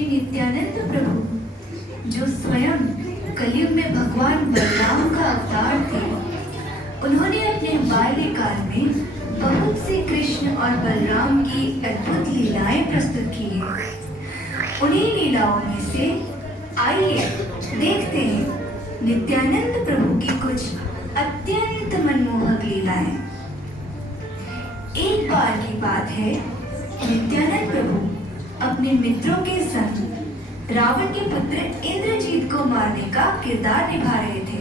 श्री नित्यानंद प्रभु, जो स्वयं कलयुग में भगवान बलराम का अवतार थे, उन्होंने अपने बाल्यकाल में बहुत से कृष्ण और बलराम की अद्भुत लीलाएं प्रस्तुत की हैं। उन्हीं लीलाओं में से आइए देखते हैं नित्यानंद प्रभु की कुछ अत्यंत मनमोहक लीलाएं। एक बार की बात है, नित्यानंद प्रभु अपने मित्रों के संग रावण के पुत्र इंद्रजीत को मारने का किरदार निभा रहे थे।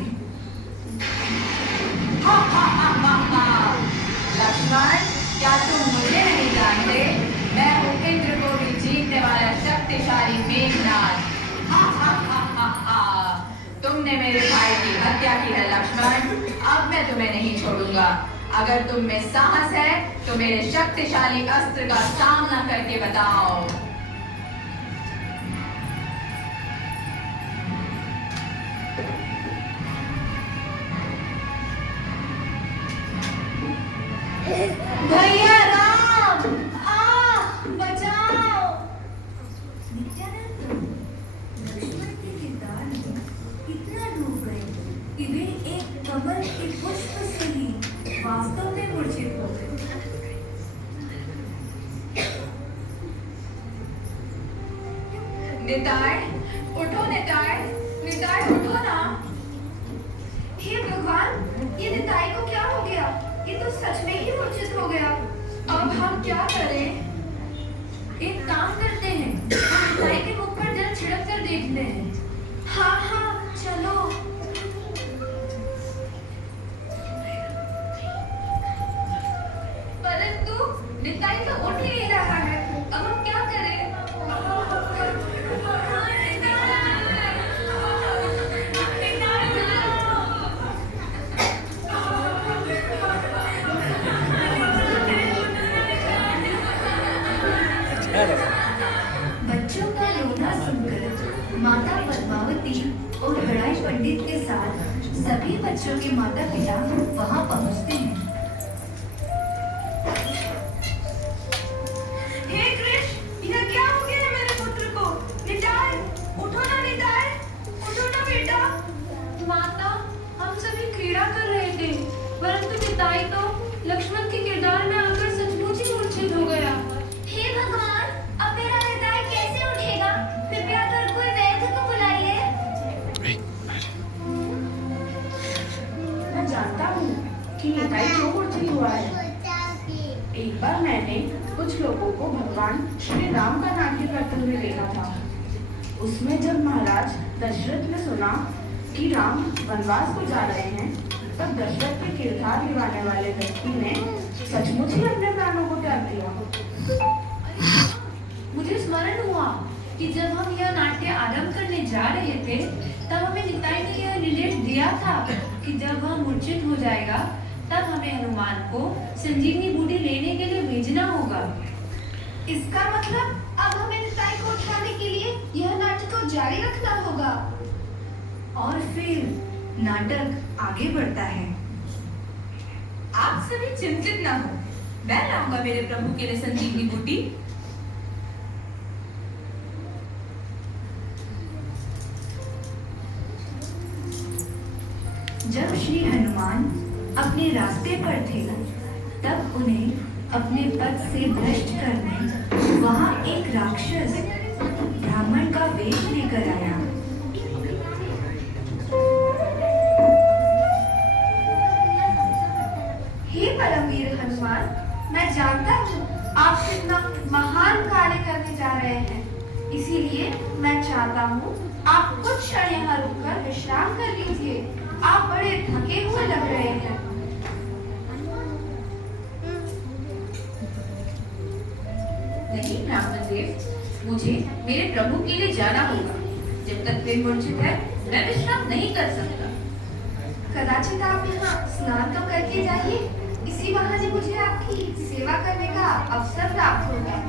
लक्ष्मण, क्या तुम मुझे नहीं जानते? मैं हूँ इंद्र को भी जीतने वाला शक्तिशाली मेघनाद। तुमने मेरे भाई की हत्या की है लक्ष्मण, अब मैं तुम्हें नहीं छोड़ूंगा। अगर तुम में साहस है तो मेरे शक्तिशाली अस्त्र का सामना करके बताओ। भैया राम, बचाओ। नित्यानंद लक्ष्मण के किरदार में इतना डूब गए कि वे एक कमल के पुष्प से ही वास्तव में मूर्छित हो गए। निताय, उठो निताय, निताय उठो ना। हे भगवान, ये निताई को क्या हो गया? ये तो सच में ही मूर्छित हो गया। अब हम क्या करें? एक काम करते हैं, हम निताई के मुख पर जल छिड़क कर देखते हैं। हाँ, चलो। परंतु निताई तो उठ ही नहीं रहा है, अब हम क्या करें? बच्चों का रोना सुनकर माता पद्मावती और बड़ाई पंडित के साथ सभी बच्चों के माता पिता वहां पहुंचते हैं। हे कृष्ण, यह क्या हो गया है मेरे पुत्र को? निताय, उठो ना निताय, उठो ना बेटा। माता, हम सभी क्रीड़ा कर रहे थे, परंतु निताई तो लक्ष्मण के किरदार में आकर सचमुच ही मूर्छित हो गया। हे भगवान, अब मेरा निताई कैसे उठेगा? कृपया कर कोई वैद्य को बुलाइए। मैं जानता हूँ कि निताई क्यों मूर्छित हुआ है। एक बार मैंने कुछ लोगों को भगवान श्री राम का नाट्य करते हुए देखा था। उसमें जब महाराज दशरथ ने सुना कि राम वनवास को जा रहे हैं, तब दशरथ के किरदार निभाने वाले व्यक्ति ने सचमुच ही अपने प्राणों को त्याग दिया। मुझे स्मरण हुआ कि जब हम यह नाट्य आरंभ करने जा रहे थे, तब हमें निताई ने यह निर्देश दिया था कि जब वह मूर्छित हो जाएगा, तब हमें हनुमान को संजीवनी बूटी लेने के लिए भेजना होगा। इसका मतलब अब हमें निताई को उठाने के लिए यह नाटक को जारी रखना होगा। और फिर नाटक आगे बढ़ता है। आप सभी चिंतित ना हो, मैं लाऊंगा मेरे प्रभु के लिए संजीवनी बूटी। जब श्री हनुमान अपने रास्ते पर थे, तब उन्हें अपने पद से भ्रष्ट करने वहां एक राक्षस ब्राह्मण का वेश लेकर आया। हे परमवीर हनुमान, मैं जानता हूँ आप कितना महान कार्य करने जा रहे हैं, इसीलिए मैं चाहता हूँ आप कुछ क्षण यहाँ रुककर विश्राम कर लीजिए। आप बड़े थके हुए लग रहे हैं। नहीं ब्राह्मण देव, मुझे मेरे प्रभु के लिए जाना होगा। जब तक वे मूर्छित है, मैं विश्राम नहीं कर सकता। कदाचित आप यहाँ स्नान तो करके जाइए, इसी बहाने मुझे आपकी सेवा करने का अवसर प्राप्त होगा।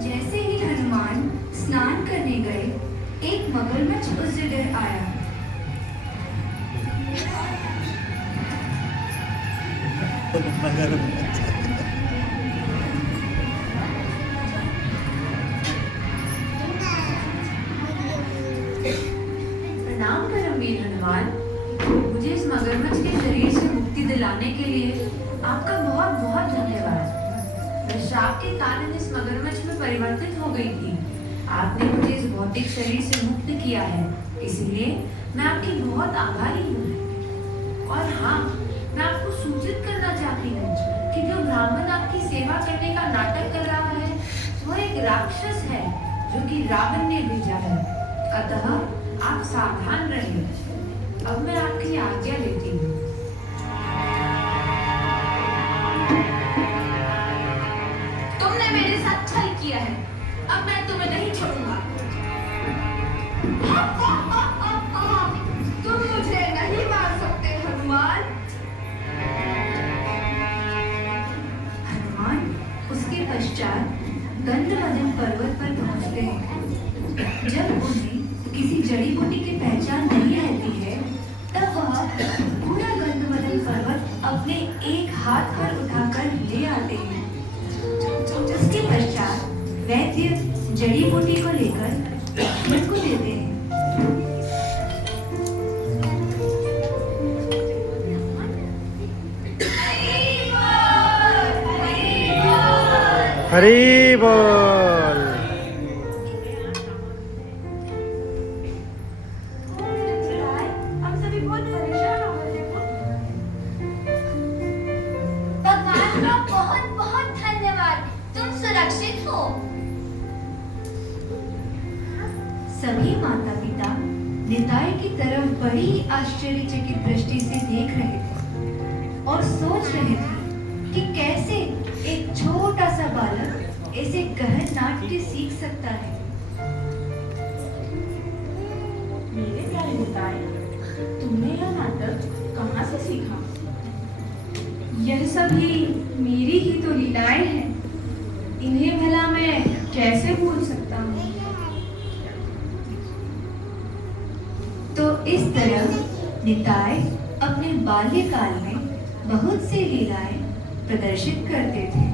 जैसे ही हनुमान स्नान करने गए, एक मगरमच्छ उस जगह आया। प्रणाम परमवीर हनुमान। मुझे इस मगरमच्छ के शरीर से मुक्ति दिलाने के लिए आपका बहुत बहुत धन्यवाद। मैं श्राप के कारण इस मगरमच्छ में परिवर्तित हो गई थी। आपने मुझे इस भौतिक शरीर से मुक्त किया है, इसीलिए मैं आपकी बहुत आभारी हूँ। और हाँ, मैं आपको सूचित करना चाहती हूँ कि जो ब्राह्मण आपकी सेवा करने का नाटक कर रहा है वो एक राक्षस है जो कि रावण ने भेजा है। अतः आप सावधान रहिए। अब मैं आपकी आज्ञा लेती हूँ। तुमने मेरे साथ छल किया है, अब मैं तुम्हें नहीं छोड़ूंगा। तुम मुझे नहीं मार सकते हनुमान। हनुमान उसके पश्चात दंडवदन पर्वत पर पहुंचते हैं। जब उन्हें किसी जड़ी बूटी की पहचान नहीं रहती है, तब वह पूरा दंडवदन पर्वत अपने एक हाथ पर उठाकर ले आते हैं। उसके पश्चात वैद्य जड़ी बूटी को लेकर उनको देते हैं। हरी बोल। हम सभी बहुत परेशान हो गए थे। भगवान का बहुत बहुत धन्यवाद, तुम सुरक्षित हो। सभी माता पिता निताई की तरफ बड़ी आश्चर्यचकित दृष्टि से देख रहे थे और सोच रहे थे कि कैसे एक छोटा सा बालक ऐसे गहन नाट्य सीख सकता है। मेरे प्यारे निताई, तुमने यह नाटक कहाँ से सीखा? यह सभी मेरी ही तो लीलाएं हैं। इन्हें भला मैं कैसे भूल सकता हूँ। तो इस तरह निताई अपने बाल्यकाल में बहुत सी लीलाएं प्रदर्शित करते थे।